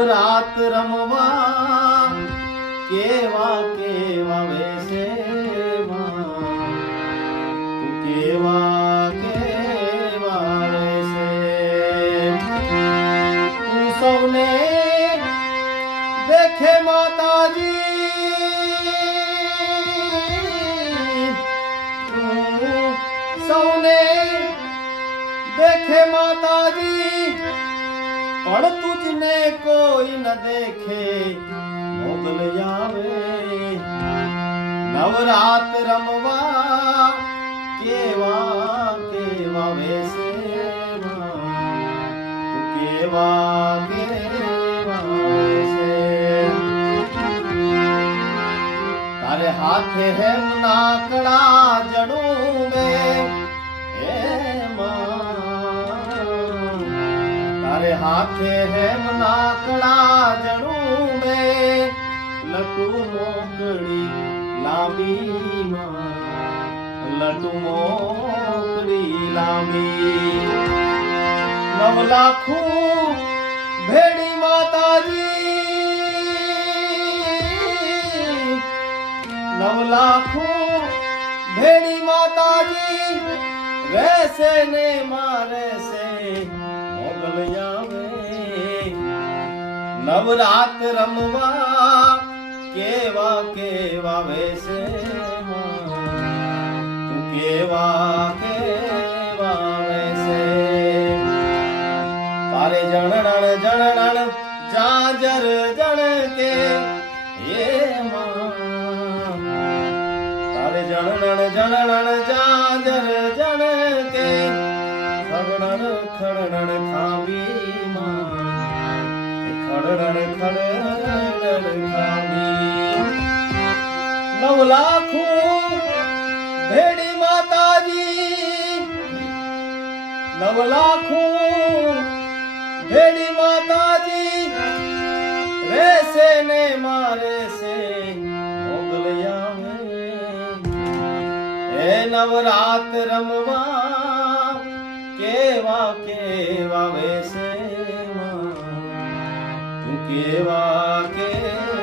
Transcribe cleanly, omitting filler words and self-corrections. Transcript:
નવરાત રમવા કેવા કેવા વેશે તું કેવા કેવા વેશે તું સૌને દેખે માતાજી તું સૌને દેખે માતાજી પણ તુજને કોઈ ન દેખે મોગલ આવે નવરાત રમવા કેવા કેવા વેશે તું કેવા કેવા વેશે તારે હાથે હેમ નાકડા જડું મે તારે હાથે હેમ નાકડા જડું મે લટુ મોકડી લાંબી લટુ મોકડી લાંબી નવ લાખું ભેડી માતાજી નવ લાખું ભેડી માતાજી રહેશે ને મારે સે મોગલ આવે નવરાત રમવા કેવા કેવા વેશે તું કેવા કેવા વેશે તારે જણણ જણણ જાજર જણ કે એ તારે જણણ જણણ જાજર જણ કે ખડણ ખડણ ખાવી ખડણ ખડણ ખાવી નવ લાખું ભેડી માતાજી નવ લાખું ભેડી માતાજી રહેશે ને મારે સે મોગલ આવે એ નવરાત રમવા કેવા કેવા વેશે તું કેવા કેવા